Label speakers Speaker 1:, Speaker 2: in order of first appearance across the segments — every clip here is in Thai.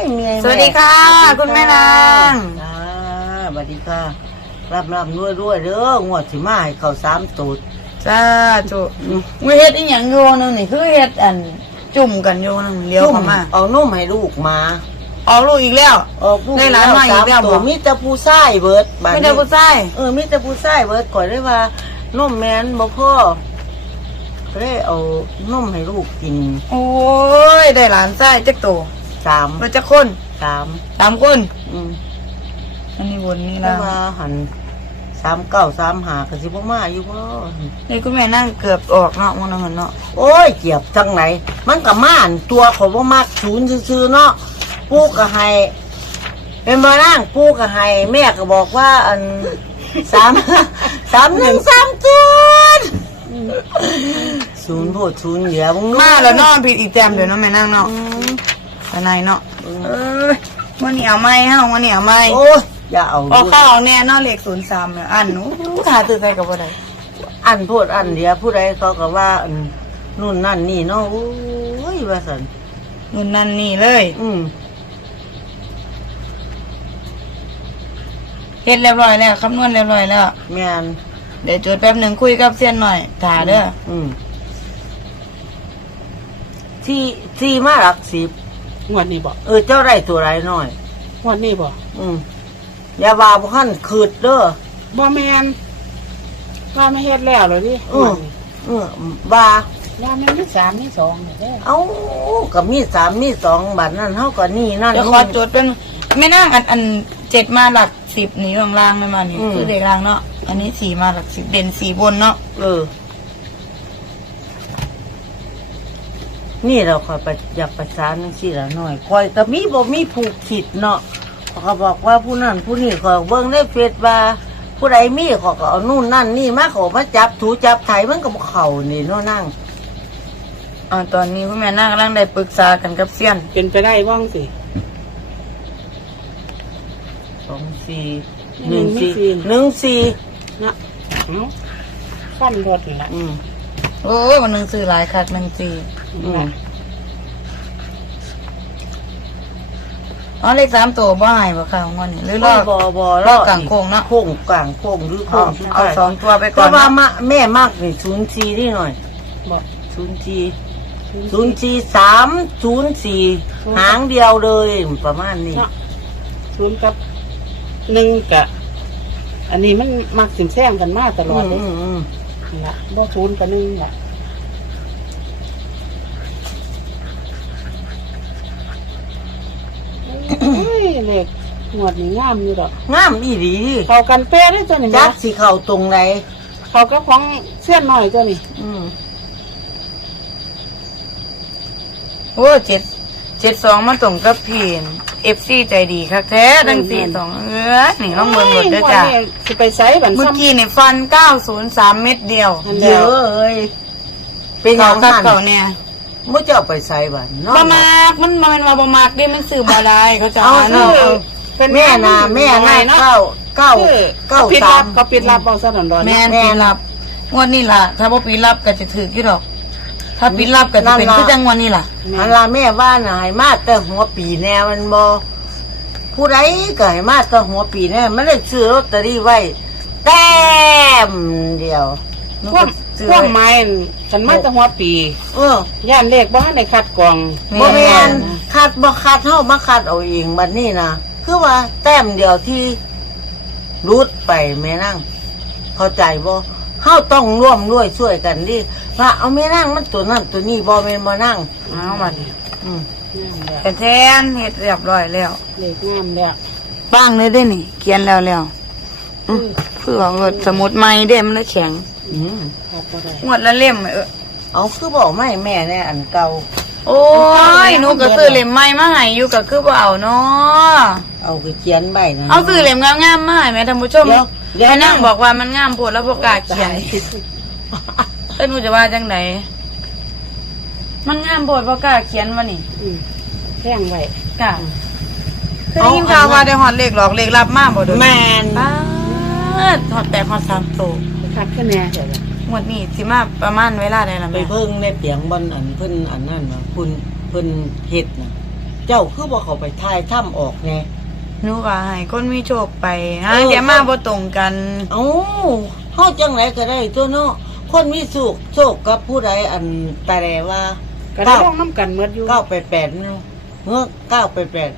Speaker 1: ยเมีย
Speaker 2: สวัสดีค่ะ
Speaker 1: สวัสดี
Speaker 2: คุณแม่นาง
Speaker 1: อ่าสวัสดีค่ะรับรับรวยรวยๆเด้องวดสิมาให้เขาสามตูด
Speaker 2: จ้าจุวิเฮ็ดอีหยังอยู่นึงนี่คือเฮ็ดอัน จุ่มกันอยู่นึงเลี้ยวเข้ามา
Speaker 1: เอานุ่มให้ลูกมา
Speaker 2: ออกลูกอีกแล้ว
Speaker 1: ออกลูก
Speaker 2: ได้หลานมาอีกแล้ว
Speaker 1: สามตู
Speaker 2: บ่
Speaker 1: ดมีแต่ผู้ชายเบิดบัด
Speaker 2: ไม่
Speaker 1: นี้
Speaker 2: ได้ผู้ชาย
Speaker 1: เออมีแต่ผู้ชายเบิดก่อนได้ว่านุ่มแมนบ่พ่อก็เลยเอานุ่มให้ลูกกิน
Speaker 2: โอ้ย ได้หลานชายจักโต
Speaker 1: สาม
Speaker 2: มาจักคน
Speaker 1: สาม
Speaker 2: สามคน
Speaker 1: อืม
Speaker 2: อันนี้บนนี่
Speaker 1: แต่
Speaker 2: นะ
Speaker 1: ว่าหันสามเก้าสามหากสิบ่มาอยู่บ่
Speaker 2: นี่คุณแม่นั่งเกือบออกเนาะมันนั่นเนาะ
Speaker 1: โอ้ยเจียบจังไหน มันก็ม่านตัวเขอยบ่มักศูนย์ซื่อๆเนาะปู่ก็ให้เป็นบ่นั่งปู่ก็ให้แม่ก็บอกว่า อันสาม สามหนึ่งสามศูนย์ศูนย์โพดศูนย์เหลือมึง
Speaker 2: มาแล้วเนาะผิดอีแจมเดี๋ยวเนาะแม่นั่งเนาะ
Speaker 1: อืม
Speaker 2: ไปไหนเนาะเอ้ยวันนี้เอาไหมเฮาวันนี้เอาไหม
Speaker 1: โอ้ยอย่าเอา
Speaker 2: ออก
Speaker 1: ด้วย
Speaker 2: ข้าวออกแน่เนาะเลขศูนย์สามเนี่ยอันหนูขาตื่นใจกับอะไร
Speaker 1: อันโพดอันเดียวผู้ใดเขาก็ว่าอันนู่นนั่นนี่เนาะโอ้ยว่าซั่น
Speaker 2: เงินนั่นนี่เลย
Speaker 1: อืม
Speaker 2: เฮ็ดเรียบร้อยแล้วคำนวณเรียบร้อยแล้ว
Speaker 1: แม่น
Speaker 2: เดี๋ยวจุดแป๊บหนึ่งคุยกับเซียนหน่อยถ่าเด้อ
Speaker 1: อืมที่ที่มาหลักสิบ
Speaker 3: งวดนี้บ่
Speaker 1: เออเจ้าได้ตัวไรหน่อย
Speaker 3: งวดนี้บ่
Speaker 1: อืมอย่าว่าพวกขันคืดเด้อ
Speaker 3: บ่แมนว่าไม่เฮ็ดแล้วเลยดิ
Speaker 1: อืมเออว่า
Speaker 3: ว่ามันมีสามมีสองเนี่ยเด้อ
Speaker 1: เอากับมีสามมีสองบัตรนั่นเท่ากับนี่นั่น
Speaker 2: เดี๋ยวขอจุดเป็นไม่นั่งอันอันเจ็ดมาหลักสิบนี่ล่างๆไม่มานี่
Speaker 1: อืม
Speaker 2: คือเด็กล่างเนาะอันนี้สี่มาหลักสิบเด่นสี่บนเนาะ
Speaker 1: เออ นี่เราคอยไปอยากประสานจังซี่ละหน่อยคอยแต่มีบ่มีผูกขิดเนาะเขาบอกว่าผู้นั้นผู้นี้ขอยเบิ่งในเฟซว่า ผู้ใดมีเขอก็เอานู่นนั่นนี่มาเขอมาจับถูจับไถมันก็บ่เข้านี่เนาะนั่ง
Speaker 2: อ่าตอนนี้พ่อแม่นั่งกำลังได้ปรึกษากันกับเซียน
Speaker 3: เป็นไปได้บ้างสิ
Speaker 1: สองสี่
Speaker 3: ห
Speaker 1: ห
Speaker 3: นึ่
Speaker 1: นึ่ง
Speaker 3: ง
Speaker 1: สี่
Speaker 3: สี่
Speaker 1: หนึ่งสี่
Speaker 3: นะเอ้าฟันรถนี่ละ
Speaker 1: อืม
Speaker 2: โอ้ยวันหนึ่งซื้อหลายคักหนึ่งสี่
Speaker 1: อืม
Speaker 2: อ๋อเลขสามตัวบ่ใหายบ่ค่ะของวันนี้หรือร
Speaker 1: บ่
Speaker 2: อบ
Speaker 1: บ่บ่
Speaker 2: รอบกลางโค้งเนาะ
Speaker 1: โค้งกลางโค้งหรือโค้
Speaker 2: เอา
Speaker 1: งสุด
Speaker 2: เอา
Speaker 1: ท้าย
Speaker 2: สองตัวไปก่
Speaker 1: แต่
Speaker 2: อน
Speaker 1: ว่า
Speaker 2: เนาะ
Speaker 1: มาแม่มากนี่ศูนย์สี่นี่หน่อย
Speaker 3: บ่
Speaker 1: ศูนย์สี่ศูนย์สี่สามศูนย์สี่หางเดียวเลยประมาณนี้
Speaker 3: เนาะศูนย์กับหนึ่งกะ อันนี้มันมักสิมแซงกันมาตล
Speaker 1: อื
Speaker 3: อด
Speaker 1: ม
Speaker 3: เล
Speaker 1: อื
Speaker 3: ย
Speaker 1: มอืม
Speaker 3: นั่น ละบ่ศูนย์กับหนึ่งละเฮ้ยเลขงวดนี้งามอยู่ดอก
Speaker 1: งามอีหลี
Speaker 3: เข้ากันเป๊ะเลยตัวนี้
Speaker 1: จั
Speaker 3: นะ
Speaker 1: กสิเข้าตรงไหน
Speaker 3: เข้ากับของเสี้ยนหน่อยตัวนี้
Speaker 1: อืม
Speaker 2: โอ้เจ็ด เจ็ดสองมาตรงกับพีนเอฟซีใจดีคักแท้ทั้งสี่สองเออนี่ลองเบิ่งหมดเด้อจ้ะ
Speaker 3: โอ้ยสิไปใส่บัน
Speaker 2: เมื่อ
Speaker 3: ซ้ำ
Speaker 2: กี้นี่ฟันเก้าศูนย์สามเม็ดเดียว
Speaker 3: อัน
Speaker 1: เย
Speaker 3: เดียว
Speaker 1: อะเอ้ยเป็นอ
Speaker 2: เก่า
Speaker 1: ย่าง
Speaker 2: กับ
Speaker 1: นั้น
Speaker 2: เก่าเนี่ย
Speaker 1: มุจะเอาไปใส่บันเนาะ
Speaker 2: บะมากมันมันเป็นว่าบะมากเด้มันสื่อบ่ได้เขาจะ
Speaker 1: เอา
Speaker 2: อ่าน
Speaker 1: เอา
Speaker 2: เนาะ
Speaker 1: เอา
Speaker 3: เป็น
Speaker 1: แม่นาแม่นา
Speaker 3: เนาะ
Speaker 1: เก้าเก้า
Speaker 3: คือ
Speaker 1: เก้า
Speaker 3: เขาปิด
Speaker 1: สา
Speaker 3: รั
Speaker 1: ม
Speaker 3: บเขาปิดรับเอาซะดอนดอน
Speaker 2: แม่
Speaker 3: เนาะ
Speaker 2: นปีรับงวดนี้ล่ะ ถ้าบ่ปีรับก็จะถือกี่ดอก ถ้าปีรับก็จะเป็นคือจังวันนี้ล่ะ
Speaker 1: อันลาแม่ว่าน่ะให้มาแต่หัวปีแน่มันบ่ผู้ใดก็ให้มาแต่หัวปีแน่มันเลยซื้อลอตเตอรี่ไว้ แต้มเดียว
Speaker 3: พวก
Speaker 2: ซื้อ
Speaker 3: พวก
Speaker 2: ไว้
Speaker 3: ไม้ฉันมาตั้งหัวปี
Speaker 1: เออ ย่า
Speaker 3: นเลขบ้านในคัดกรอง
Speaker 1: บ่แม่นคัดบ่คัดเฮามาคัดเอาเองบัดนี้นะคือว่าแต้มเดียวที่รุดไปแม่นั่งเข้าใจบ่เฮาต้องร่วมด้วยช่วยกันดิ ว่าเอาแม่นั่งมันตัวนั้นตัวนี้บ่แม่นบ่นั่ง
Speaker 2: เอาบัดนี้
Speaker 1: อืม
Speaker 3: งามแล้ว
Speaker 2: แต่แทนเฮ็ดเรียบร้อยแล้ว
Speaker 3: เลขงามแล้ว
Speaker 2: บ้างเลยได้นี่ เขียนแล้วแล้วอืมเพื่อเกิดสมุดใหม่เด้มันเลยแข็ง
Speaker 1: อืม
Speaker 3: ครับก็ได้
Speaker 2: งวดละเล่มเออ
Speaker 1: เอาคือบอกไม่แม่แน่อันเก่า
Speaker 2: โอ้ยหนูก็ซื้อเล่มใหม่มาให้อยู่ก็คือบ่เอาเนาะ
Speaker 1: เอาคือเขียนใบนะ
Speaker 2: เอาซื้อเล่มงามๆมาให้แม่ท่านผู้ชม
Speaker 1: เดี๋ยวเดี๋ยว
Speaker 2: ให้นั่งบอกว่ามันงามโพดแล้วบ่กล้าเขียน เอ้ยหนูจะว่าจังไดมันงามโพดบ่กล้าเขียนวะนี่
Speaker 3: อืมแท่งไว้
Speaker 2: กล้าคือได้ยินข่าวว่าได้ฮอดเลขหลอกเลขลับมาบ่เด้อ
Speaker 1: แมน
Speaker 2: ป้าดฮอดแต่ฮอดสามโต
Speaker 3: ไปคัดคะแนนเถอะ
Speaker 2: งวดนี้สิมาประมาณเวลาใดล่ะ
Speaker 1: ไป
Speaker 2: แม่
Speaker 1: เบิ่งในเปียงบนอันเพิ่นอันนั้นว่าคุณเพิ่นเฮ็ดน่ะเจ้าคือบ่เขาไปทายถ้ำออกไง
Speaker 2: หนูก็ให้คนมีโชคไปฮะเดี๋ยวมาบ่ตรงกัน
Speaker 1: เอ้าเฮาจังไรก็ได้ตัวเนาะ คนมีสุขโชคกับผู้ใดอันแต่แลว่า
Speaker 3: ก็ได้ลองน้ำกันเมื่ออยู่
Speaker 1: เก้าแปดแปดเนาะเมื่อเก้าแปดแปด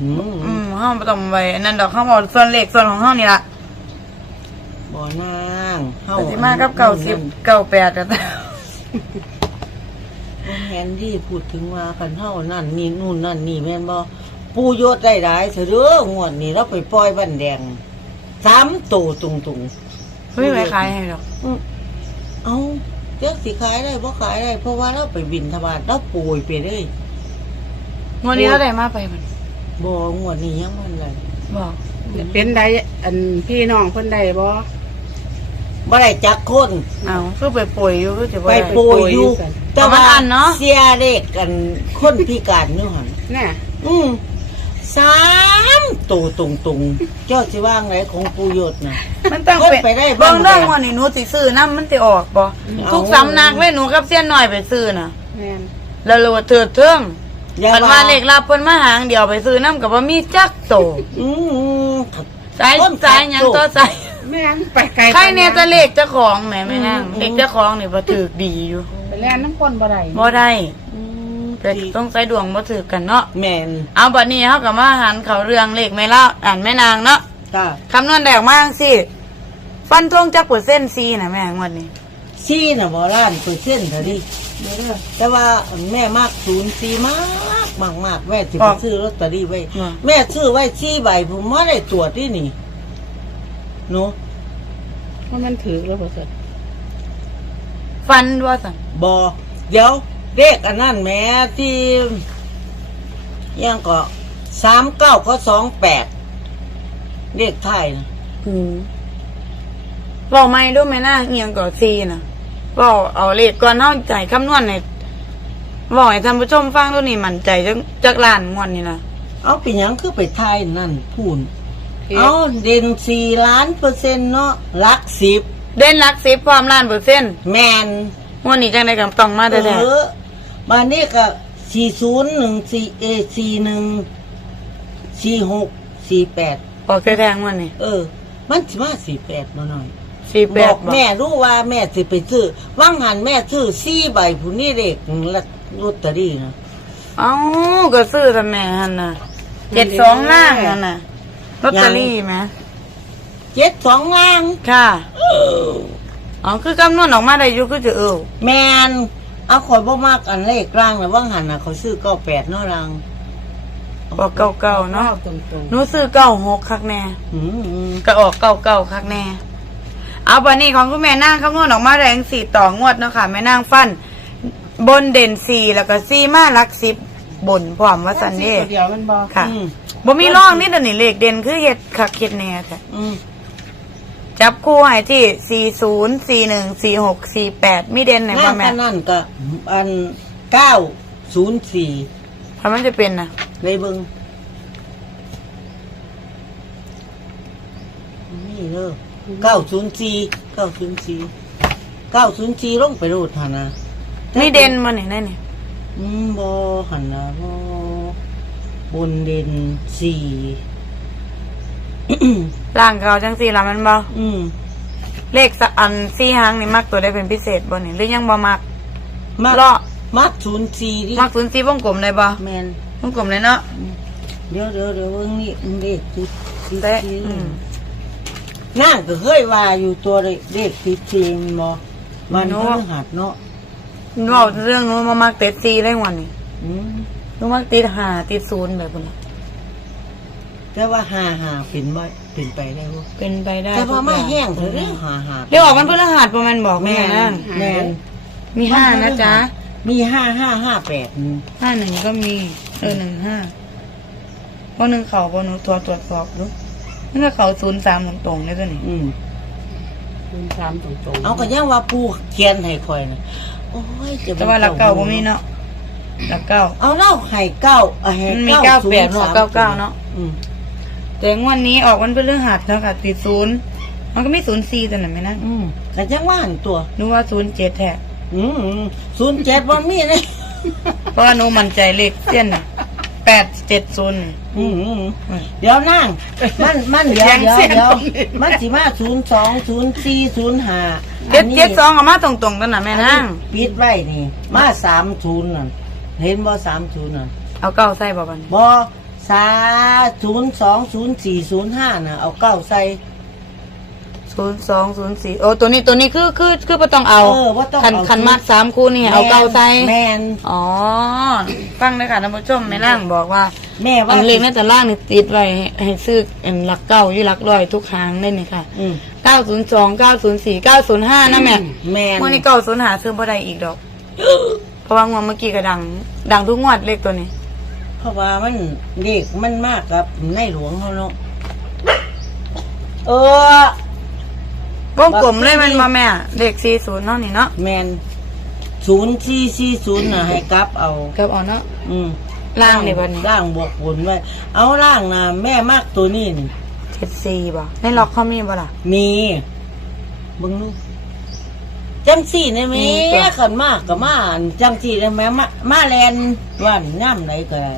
Speaker 1: อืม
Speaker 2: อืมเฮาบ่ต้องไว้อันนั่นดอกเฮาเอาส่วนเลขส่วนของเฮานี่ล่ะ
Speaker 1: บ่นางเฮา
Speaker 2: ปฏิมากับเก่าสิบเก่าแปดก็ตาม
Speaker 1: บ่แฮนที่พูดถึงว่ากันเฮานั่นนี่นู่นนั่นนี่แม่นบ่ปูโยชน์ได้หลายเถอะเด้องวดนี้เราไปปล่อยบันแดงสามตัวตรงๆ
Speaker 2: เฮ้ยไม่ขายให้ดอก
Speaker 1: อืม เอาเจ้าสิขายได้บ่ขายได้ เพราะว่าเราไปบินทบาทเราป่วยไปเลย
Speaker 2: งวันนี้เราได้มาไปมัน
Speaker 1: บ่งวดนี้ยังมันเลย
Speaker 2: บอก
Speaker 3: เป็นใดอันพี่น้องเพิ่นใดบ่
Speaker 1: บ่ได้จักคน
Speaker 2: เอาคือไปป่วยอยู่คือจะ
Speaker 1: ไป
Speaker 2: ไป
Speaker 1: ป่วยอยู่
Speaker 3: ไปป่วยอยู่
Speaker 1: แต่
Speaker 2: เอามา
Speaker 1: ว่า
Speaker 2: อ่านเนาะ
Speaker 1: เสียเลขกันคนพิการอยู่หั่น
Speaker 3: น่ะ
Speaker 1: อืม สามตัวตรงๆเจ้าสิว่างไรของปูโยชน์น่ะ
Speaker 2: มันต้อง
Speaker 1: คน
Speaker 2: เป็น
Speaker 1: ไปได้
Speaker 2: เบิ่ง
Speaker 1: บ้าง
Speaker 2: เรื่อง
Speaker 1: แหละ
Speaker 2: วันนี้หนูสิซื้อน้ำมันสิออกบ่
Speaker 1: เอา
Speaker 2: ทุกสำนักเลยหนูกับเสี้ยนหน่อยไปซื้อน่ะ
Speaker 3: แม่น
Speaker 2: แล้วเราเถิดเทิง
Speaker 1: อย่า
Speaker 2: มันมาเลขรับเพิ่นมาหางเดียวไปซื้อน้ำกับว่ามีจักโต
Speaker 1: อืม
Speaker 2: สาย
Speaker 1: ต้น
Speaker 2: สายหยัง
Speaker 1: โต
Speaker 2: ต่อสาย
Speaker 3: แม่นไปไกล
Speaker 2: ใครเนี่ยจะเลขเจ้าของแหมไม่นั่ง
Speaker 1: อืม
Speaker 2: เลขเจ้าของนี่บ่ถูกดีอยู่
Speaker 3: ไปแล่นน้ำคนบ่ได้
Speaker 2: บ่ได้
Speaker 1: อืม
Speaker 2: แต่ต้องใช้ดวงบ่ถูกกันเนาะ
Speaker 1: แม่น
Speaker 2: เอาบัดนี้เฮาก็มาหันเขาเรื่องเลขไม่เล่าอ่านแม่นางเนาะ
Speaker 1: ค่ะ
Speaker 2: คำนวณได้ออกมาจังสิฟันทงจักเปอร์เซ็นต์ซีนะแม่งวันนี้
Speaker 1: ซี่น่ะบ่ล้านเปอร์เซ็นต์เท่าดิแต่ว่าแม่มากศูนย์สี่มากมากมากแม่สิไปซื้อลอตเตอรี่ไว้
Speaker 2: อืม
Speaker 1: แม่ซื้อไว้สี่ใบผมไม่ได้ตรวจที่นี่หนู
Speaker 3: ว่ามันถือแล้วบ่ซั่น
Speaker 2: ฟันว่าสั่น
Speaker 1: บอเดี๋ยว เลขอันนั้นแม่ที่ยังก็สามเก้าก็สองแปดเลขไทยนะ
Speaker 2: อืมบอกไม่ด้วยไหมนะเอียงก่อซีนะบอกเอาเลขก่อนเท่าใจคำนวณในบอกให้ท่านผู้ชมฟังตัวนี้มั่นใจจักจักล้านงวดนี่นะ
Speaker 1: เอาเป็นหยังคือไปไทยนั่นพูน
Speaker 3: เฮ็ด
Speaker 1: เอาเด่นสี่ล้านเปอร์เซ็นต์เนาะหลักสิบ
Speaker 2: เด่นหลักสิบความล้านเปอร์เซ็นต์
Speaker 1: แมน
Speaker 2: งวดนี้จังได้กับต้องมา
Speaker 1: เอ
Speaker 2: แต่แต่
Speaker 1: อ มานี่ก็สี่ศูนย์หนึ่งสี่เอสี่หนึ่งสี่หกสี่แปด
Speaker 2: บอกแต่แต่งวดนี้
Speaker 1: เออ มันสิมาสี่แปดมาหน่อย
Speaker 2: สี่แป
Speaker 1: บอ
Speaker 2: ด
Speaker 1: ก
Speaker 2: บอก
Speaker 1: แม่รู้ว่าแม่สิไปซื้อว่างหันแม่ซื้อสี่ใบผู้นี้เด็กละลอตเตอรี่นะ
Speaker 2: เอ้าก็ซื้อแต่แม่หันน่ะเจ็ดสองล่างนั่นน่ะลอตเตอรี่ไหม
Speaker 1: เจ็ดสองล่าง
Speaker 2: ค่ะอ๋อคือคำนวณออกมาได้อยู่คือจะเออ
Speaker 1: แมน เอาข่อยบ่มากอันเลขล่างนะว่างหันน่ะเขาซื้อเก้าแปดเนาะล่าง
Speaker 2: บอกเก่าเก่าๆเนาะ
Speaker 3: ตรง
Speaker 2: หนูซื้อเก้าหกคักแน่
Speaker 1: อืมอืม
Speaker 2: ก็ออกเก่าเก่าคักแน่ เอาบันนี้ของคุณแม่นางคำนวณออกมาแรงสี่ต่องวดเนาะค่ะแม่นางฟัน บนเด่นสี่แล้วก็สี่มาลักสิบบนพร้อม
Speaker 3: ๆ
Speaker 2: ว่าสันเด้
Speaker 3: ตัวเดียวมันบ่
Speaker 2: ค่ะ
Speaker 1: อืม
Speaker 2: บ่มีร่องนี่เดี๋ยวนี้เลขเด่นคือเฮ็ดคักเฮ็ดแน่ค่ะ
Speaker 1: อืม
Speaker 2: จับคู่ให้ที่สี่ศูนย์สี่หนึ่งสี่หกสี่แปดมีเด่นไหน
Speaker 1: หน้า
Speaker 2: บ้างแม่
Speaker 1: แค่นั้นก็อันเก้าศูนย์สี่
Speaker 2: ทำมันจะเป็นนะ
Speaker 1: เลยเบิงนี่เด้อเก้าศูนย์สี่เก้าศูนย์สี่เก้าศูนย์สี่ลงไปโรดหานะ
Speaker 2: มีเด่นมาไหนได้นี่
Speaker 1: อืมบอหันนะบอบนเด่นสี่
Speaker 2: ร่างเขาจังสี่ละมันบ่
Speaker 1: อืม
Speaker 2: เลขสักอันสี่หางนี่มักตัวได้เป็นพิเศษบ่นี่หรือยังบ่มัก
Speaker 1: มัก
Speaker 2: เลาะ
Speaker 1: มักศูนย์สี่ดิ
Speaker 2: มักศูนย์สี่วงกลมได้บ่
Speaker 1: แมน
Speaker 2: วงกลมเลยเนาะ
Speaker 1: เดี๋ยวเดี๋ยวเดี๋ยวเบิ่งนี่เด็กติดติด
Speaker 2: แต่
Speaker 1: สี่
Speaker 2: อืม
Speaker 1: นั่งก็เคยว่าอยู่ตัวเด็กเด็กติดสี่แม่นบอมันพฤหัสเนาะ
Speaker 2: เว้าเรื่องนู้นมามักเต็ดสี่ได้วันนี้
Speaker 1: อืม
Speaker 2: หนูมักติดห้าติดศูนย์แบบนั้น
Speaker 1: แต่ว่าหาหาเป็นบ่เป็นไปได้บ่
Speaker 2: เป็นไปได้
Speaker 1: แต่ว่า
Speaker 2: ทุก
Speaker 1: มา
Speaker 2: อย่
Speaker 1: แห้งเถอะเรื่องหาหา
Speaker 2: เดี๋ยวออกมันพฤหัสประมาณบอกแม่
Speaker 1: แม่
Speaker 2: นะ
Speaker 1: นแม่น
Speaker 2: มีห้านะจ๊ะ
Speaker 1: มีห้าห้าห้าแปด
Speaker 2: ห้าหนึ่งก็มี เออหนึ่งห้าพอหนึ่งเขาพอหนูตัวตรวจสอบดูนั่นก็เขาศูนย์สามตรงๆเลยตัวนี้
Speaker 1: อืม
Speaker 3: คุณสามตรงๆ
Speaker 1: เอาก็ยังว่าปูเขียนให้คอยนะโอ้ยจะเป็น
Speaker 2: แต่ว่าหลักเก้าผมมีเนาะหลักเก้า
Speaker 1: เอาเล่าให้เก้าเอาให้
Speaker 2: มันมี
Speaker 1: เก้า
Speaker 2: เก้าแปดหัวเก้าเก้าเนาะ
Speaker 1: อืม
Speaker 2: แต่งวันนี้ออกวันพฤหัสเนาะค่ะติดศูนย์มันก็มีศูนย์สี่ตัวไหนไหมนะ
Speaker 1: อืมแต่ยังว่าหันตัว
Speaker 2: หนูว่าศูนย์เจ็ดแท้
Speaker 1: อืมศูนย์เจ็ดวันมีเลย
Speaker 2: เพราะว่าหนูมั่นใจเลขเส้นน่ะแปดเจ็ดศูนย์
Speaker 1: อืมอืมเดี๋ยวนั่ง มันมันเดี๋ยว
Speaker 3: แย่ง
Speaker 1: เดี๋ยว
Speaker 3: เสียง
Speaker 1: เดี๋ยว
Speaker 3: ตรงนี้
Speaker 1: มันสิมาศูนย์สองศูนย์สี่ศูนย์ห้า
Speaker 2: เจ็ดเจ็ดสองเอามาตรงๆกันนะแม่นาง
Speaker 1: ปิดไว้นี่ มาสามศูนย์นั่นเห็นบ่สามศูนย์นั่น
Speaker 2: เอาเก้าใส่บ่บัดน
Speaker 1: บ่ สาศูนย์สองศูนย์สี่ศูนย์ห้าน่ะเอาเก้าใส่
Speaker 2: ศูนย์สองศูนย์สี่โอ้ตัวนี้ตัวนี้คือคือคือบ่ต้องเอา
Speaker 1: เออว่าต้อง
Speaker 2: คัน
Speaker 1: เอา
Speaker 2: คันมากสามคู่นี่เอาเก้าใส่
Speaker 1: แมน
Speaker 2: อ๋อฟังเลยค่ะท่านผู้ชมแม่นางบอกว่า
Speaker 1: แม่ว่า
Speaker 2: อันเล็กในแต่ล่างนี่ติดไว้ให้ให้ซื้ออันหลักเก้าอยู่หลักร้อยทุกครั้งได้นี่ค่ะ
Speaker 1: อืม
Speaker 2: เก้าศูนย์สองเก้าศูนย์สี่เก้าศูนย์ห้านะแม่
Speaker 1: แมน
Speaker 2: เมื่อนี้เก้าศูนย์หาซื้อบ่ได้อีกดอก เพราะว่างวดเมื่อกี้ก็ดัง ดังทุกงวดเลขตัวนี้
Speaker 1: เพราะว่ามันเด็กมันมากกับในหลวงเขาเนาะเออ
Speaker 2: วงกลมเลยมันมาแม่เลขสี่ศูนย์เนาะนี่เนาะ
Speaker 1: แมนศูนย์สี่สี่ศูนย์น่ะให้กลับเอา
Speaker 2: กับเอาเนาะ
Speaker 1: อืม
Speaker 2: ล่างนี่บัดนี้
Speaker 1: ล่างบวกบนไว้เอาล่างนะแม่มากตัวนี้นี่
Speaker 2: เจ็ดสี่บ่ในล็อกเขามีบ่ล่ะ
Speaker 1: มีเบึงลูก จังสี่เนี่ย
Speaker 2: มี
Speaker 1: แม่
Speaker 2: ตัว
Speaker 1: ขันมากกับมาจังสี่เนี่ยแม่มามาแลนวันน้ำไหนก็ได้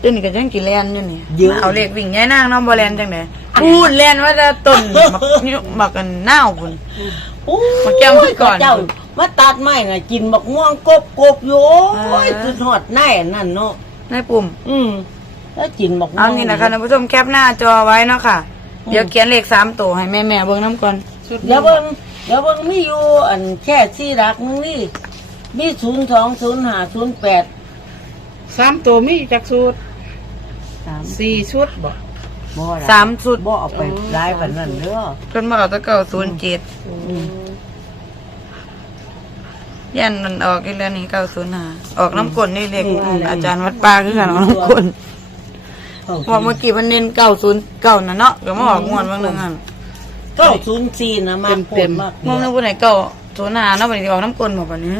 Speaker 2: เดี๋ยวนี้ก็ยังกี่แลนอยู่นี่
Speaker 1: เยอะ
Speaker 2: มาเอาเลขวิ่งย้ายนางเนาะบ่แลนจังไดพูดแลนว่าจะต้นบักนี่บักกันหน้าวพุ่น
Speaker 1: โอ้ย
Speaker 2: มาแก้วมาก่อน
Speaker 1: เจ้ามาตัดไม้น่ะกินบักม่วงกบกบอยู่โอ้ย
Speaker 2: อ่า
Speaker 1: จุดหอดแน่นั่นเนาะ
Speaker 2: ในปุ่ม
Speaker 1: อืมแล้วกินบักม่วง
Speaker 2: เอานี่นะคะท่านผู้ชมแคปหน้าจอไว้เนาะค่ะ เดี๋ยวเขียนเลขสามตัวให้แม่แม่ๆเบิ่งน้ำก่อน
Speaker 3: ชุด
Speaker 1: เดี๋ยวเบิ่ง เดี๋ยวเบิ่งมีอยู่อันแค่สี่รักนึงนี่มีศูนย์สองศูนย์ห้าศูนย์แปด
Speaker 3: สามตัวมีจักชุดสี่ชุดบ่
Speaker 1: บ่ล่ะ
Speaker 2: สามสุด
Speaker 1: บ่เอาไปได้ปานนั้นเด้อ
Speaker 2: จนมาเอาตะเก่าศูนย์เจ็ดยันมันออกอีกแล้วนี่เก้าศูนย์ห้าออกน้ำกลนนี่เลขอาจารย์วัดป่าคือกันออกน้ำกลนเพอเมื่อกี้มันเน้นเก้าศูนย์เก้าน่ะเนาะเดี๋ยวมาออกงวดบางหนึ่งอัน
Speaker 1: เก้าศูนย์สี่นะมาโคตรมาก
Speaker 2: มองนึกว่าไหนเก้าศูนย์ห้าเนาะวันนี้ออกน้ำกลนหมดวันนี้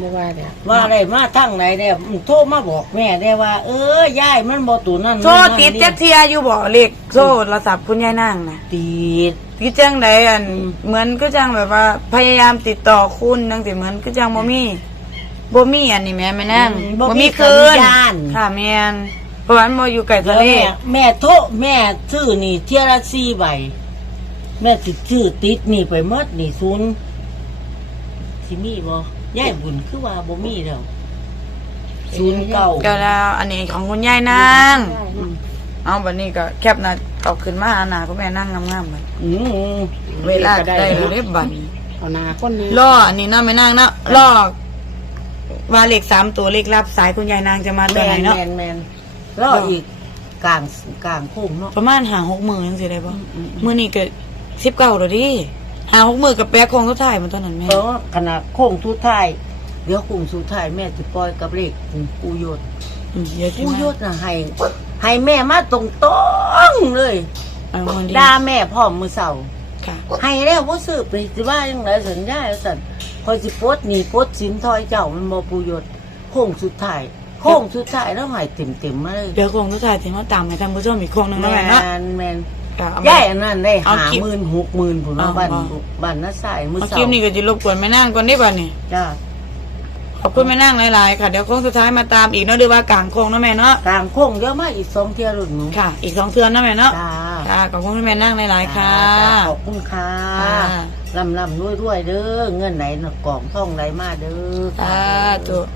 Speaker 3: บ่ว่าเด้อ
Speaker 1: ว่าได้มาทั้งไหนได้โทรมาบอกแม่ได้ว่า เออยายมันบ่ตัวนั้น
Speaker 2: โทษติดแจ็คเทียอยู่บ่เลขโทษโทรศัพท์คุณยายนางนะ
Speaker 1: ติด
Speaker 2: คือจังใดอัน
Speaker 1: อืม
Speaker 2: เหมือนก็จังแบบว่า พยายามติดต่อคุณจังสิเหมือนก็จังบ่มีบ่มีอันนี้แม่แม่นั่งบ่มีคืน
Speaker 1: สัญญาณ
Speaker 2: ค่ะแม่นเพราะว่ามันบ่อยู่ไกล
Speaker 1: แล้
Speaker 2: ทะ
Speaker 1: ว
Speaker 2: เล
Speaker 1: แม่แม่โทรแม่ซื้อนี่เที่ยละสี่ใบ แม่ติดชื่อติดนี่ไปหมดนี่ศูนย์สิมีบ่ยายบุญคือว่าบ่มีแล้วศูนย์เก้า
Speaker 2: ก็แล้วอันนี้ของคุณยายนาง
Speaker 1: อืม
Speaker 2: เอาบัดนี้ก็แคปหน้าเอาขึ้นมาหาหน้าคุณแม่นั่งงามๆบัด
Speaker 1: อืม
Speaker 2: เวลาได้แล้วเรียบบัดนี้
Speaker 3: เอาหน้าคนนี้
Speaker 2: ล่ออันนี้เนาะแม่นางเนาะล่อว่าเลขสามตัวเลขรับสายคุณยายนางจะมา
Speaker 1: แม
Speaker 2: ตัวไหน
Speaker 1: น
Speaker 2: เนาะ
Speaker 1: แมนแมนแล้วอีกกลางกลางโค้งเนาะ
Speaker 2: ประมาณหาหกหมื่นยังสิได้บ่
Speaker 1: อืมอืม
Speaker 2: มื่อนี้ก็ สิบเก้าแล้วดิหาหกหมื่นกับแป๊กคงก็ถ่ายมันตอนนั้นแม่
Speaker 1: เพราะขนาดโค้งทุดท้ายเดี๋ยวโค้งสุดท้ายแม่จะปล่อยกับเลขกูโยด
Speaker 2: อืมเดี๋ยว
Speaker 1: กู
Speaker 2: ที่
Speaker 1: โย
Speaker 2: มา
Speaker 1: ดน่ะให้ให้แม่มาตรงต้องๆเลย
Speaker 2: เอาคนดี
Speaker 1: ด่าแม่พร้อมมือเสา
Speaker 2: ค่ะ
Speaker 1: ให้แล้วว่าซื้อไปสิว่ายังไงสัญญาสันคอยสิปลดหนี่ปลดสินทอยเจ้ามันบ่ปูโยดโค้งสุดท้ายโค้งสุดท้ายแล้วใหายเต็มเต็มๆมาเลย
Speaker 2: เดี๋ยวคงก็ถ่ายถึงว่าตามให้ท่านผู้ชมอีกคงหนึง
Speaker 1: แม
Speaker 2: นะแม่เนาะ
Speaker 1: นแมน
Speaker 2: ค่ะเอา
Speaker 1: ย่ายอันนั้นได้
Speaker 2: เอา
Speaker 1: หา
Speaker 2: คลิป
Speaker 1: หมื่นหกหมื่นผมว่า
Speaker 2: เอา
Speaker 1: บ้าน
Speaker 2: เอา
Speaker 1: บ้านน้าสายมือ
Speaker 2: เอา
Speaker 1: เสา
Speaker 2: คลิปนี้ก็จะรบกวนแม่นางก่อนได้ป่ะนี่
Speaker 1: จ้า
Speaker 2: ขอบคุณแม่นางหลายๆค่ะเดี๋ยวโค้งสุดท้ายมาตามอีกเนาะหรือว่ากลางโค้งเนาะแม่เนาะ
Speaker 1: กลางโค้งเยอะมากอีกสองเที่ยวรุ่นหนู
Speaker 2: ค่ะ อีกสองเทือนเนาะแม่เนาะ
Speaker 1: จ้า
Speaker 2: ค่ะขอบคุณแม่นางหลายๆค่ะ
Speaker 1: จ้าขอบคุณค่ะ
Speaker 2: ค่ะ
Speaker 1: ลำลำรวยรวยๆเด้อเงินไหนหนักกล่องท่องไหนมาเด้อ
Speaker 2: สาธุ
Speaker 1: ค